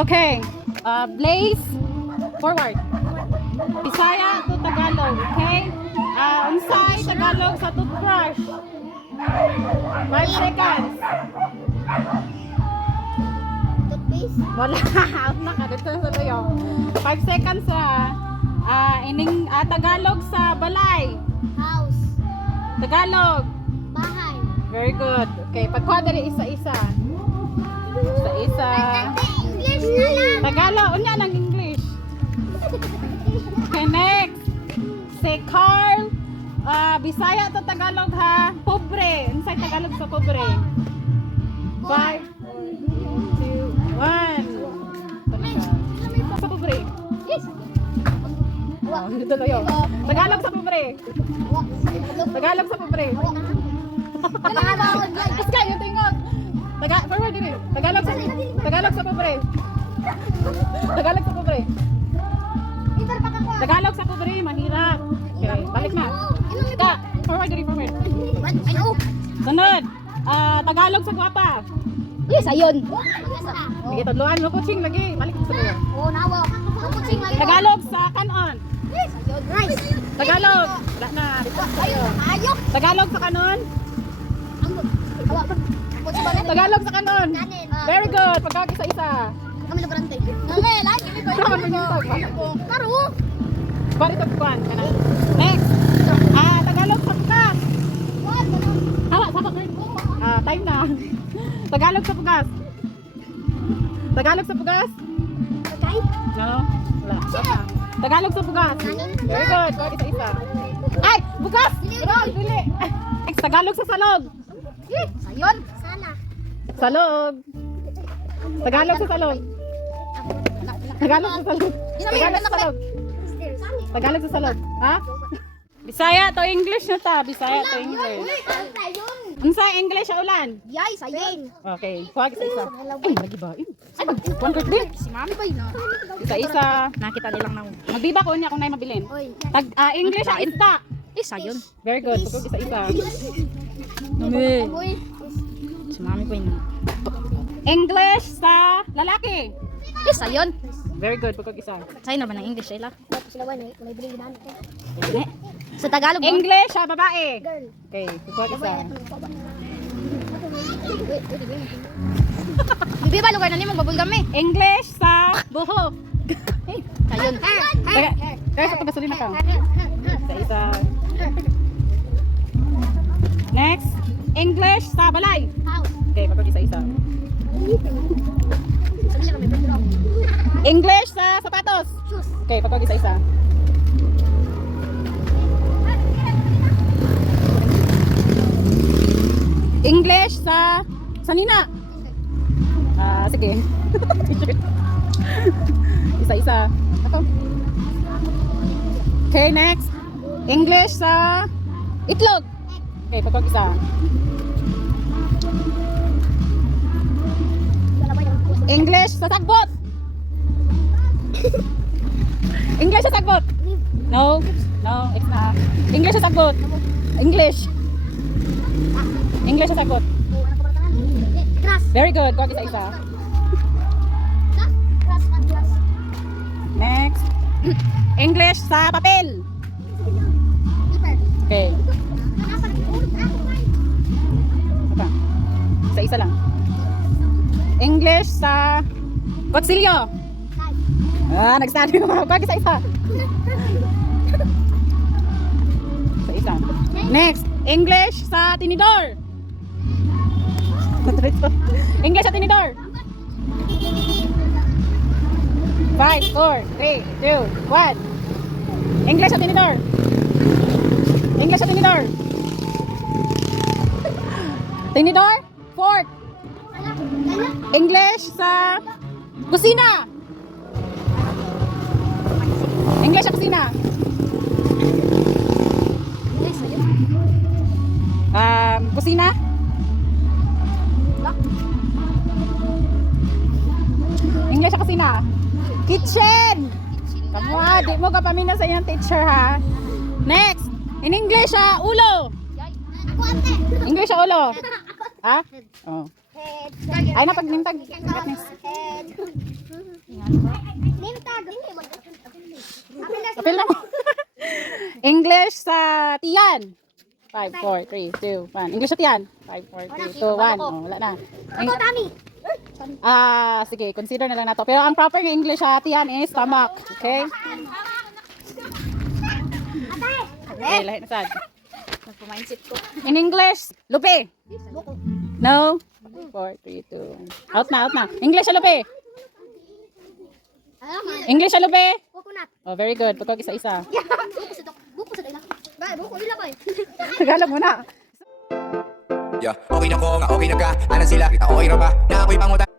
Okay. Uh, Blaze, forward. Bisaya to Tagalog, okay? Uh, unsay Tagalog sa toothbrush. 5 seconds. Toothpaste. Wala. Out na ka. Dito sa tayo. 5 seconds sa ah ining ah, Tagalog sa balay. House. Tagalog. Bahay. Very good. Okay, pagkuha dali isa-isa. Isa-isa. English na lang. Tagalog, unya ng English. Okay, next. Si Carl. Ah, Bisaya to Tagalog ha. Pobre. Unsay Tagalog sa pobre? Five, two, one. Sa pobre. Yes. Oh, dito tayo. Tagalog sa pobre. Tagalog sa pobre. Tapos kayo, tingog. Taga, forward din eh. Tagalog sa, Tagalog sa pobre. Tagalog sa pobre. Tagalog sa pobre, mahirap. Okay, balik na. Ka, forward din, forward. Sunod. Ah, Tagalog sa guwapa. Yes, ayun. Sige, tudluan mo kuching lagi. Balik sa tayo. Oh, nawa. Tagalog sa kanon. Yes, ayun. Rice. Tagalog. Wala na. Tayo. Ayok. Tagalog sa kanon. Awa. Tagalog sa kanon. Very good. Pagkag isa-isa. Kami labrante. Nale, lagi mi ko. Tama na yung Karu. Bari to kuan kana. Next. Ah, Tagalog sa bukas. Hawa, sa bukas. Ah, time na. Tagalog sa bukas. Tagalog sa bukas? Okay. No. Wala. Tagalog sa bukas. Very good. Pag isa-isa. Ay, bukas. Wrong, dili. Tagalog sa salog. Ayun. Salog. Tagalog sa salog. Tagalog sa salog. Tagalog sa salog. Tagalog sa salog. Ha? Bisaya to English na ta. Bisaya to English. Unsa English sa ulan? Yay, sayang. Okay, kuwag isa isa. Ay, lagi ba? Ay, mag one card din. Si mami ba yun? Isa isa. Nakita nilang nang Magbiba ko niya kung na'y mabilin. Tag ah, English sa insta. isa yun. Very good. Pagod isa isa. Nami. Uy. Si mami ko yun. English sa lalaki. Isa yun. Very good. Pagod isa. Sa'yo na ba ng English sila? Tapos sila may may bilhin na Eh, Sa Tagalog mo? English sa babae. Girl. Okay, pagod isa. Bibi ba lugar na ni mong babulgam eh? English sa buhok. Ayun. Kaya, sa pagkasulina ka. Isa isa. Next. English sa balay. Isa. English sa sapatos. Okay, pagod isa isa. English sa sanina. Ah, sige. Isa-isa. Ito. Okay, next. English sa itlog. Okay, pagkag isa. English sa sagbot. English sa sagbot. No. No, it's not. English sa sagbot. English. English sa. Grass. Very good. Kuwag isa-isa. Next. English sa papel. Okay. Isa-isa lang. English sa kutsilyo. Ah, nag-study mo. Kuwag isa-isa. Isa-isa. Next. English sa tinidor. English sa tinidor. 5, 4, 3, 2, 1. English sa tinidor. English sa tinidor. Tinidor? Fork. English sa kusina. English sa kusina. Um, kusina? English sa kusina. Kitchen! Kamu ha, di mo ka pamina sa iyong teacher ha. Next, in English ha, ulo. Ako ate. English sa ulo. Ha? Oh. Ay na pagnintag. Head. Name tag. Apil na. English sa Tiyan. 5, 4, 3, 2, 1. English sa Tiyan. 5, 4, 3, 2, 1. Oh, wala na. Ako, Tami. Ah, sige, consider na lang nato. Pero ang proper nga English sa Tiyan is stomach. Okay? Okay, lahat na sad. Nagpa-mindset ko. In English, lupi. Buko. No. 4, 3, 2. Out na, out na. English mo. English sa lupi. Coconut. Oh, very good. Pagkag isa-isa. Buko sa dok. Buko sa dila. Ba, buko ko eh. Tagalog muna. Yeah, okay na ko nga, okay na ka Anan sila, kita okay ra ba? Na ako'y pangutan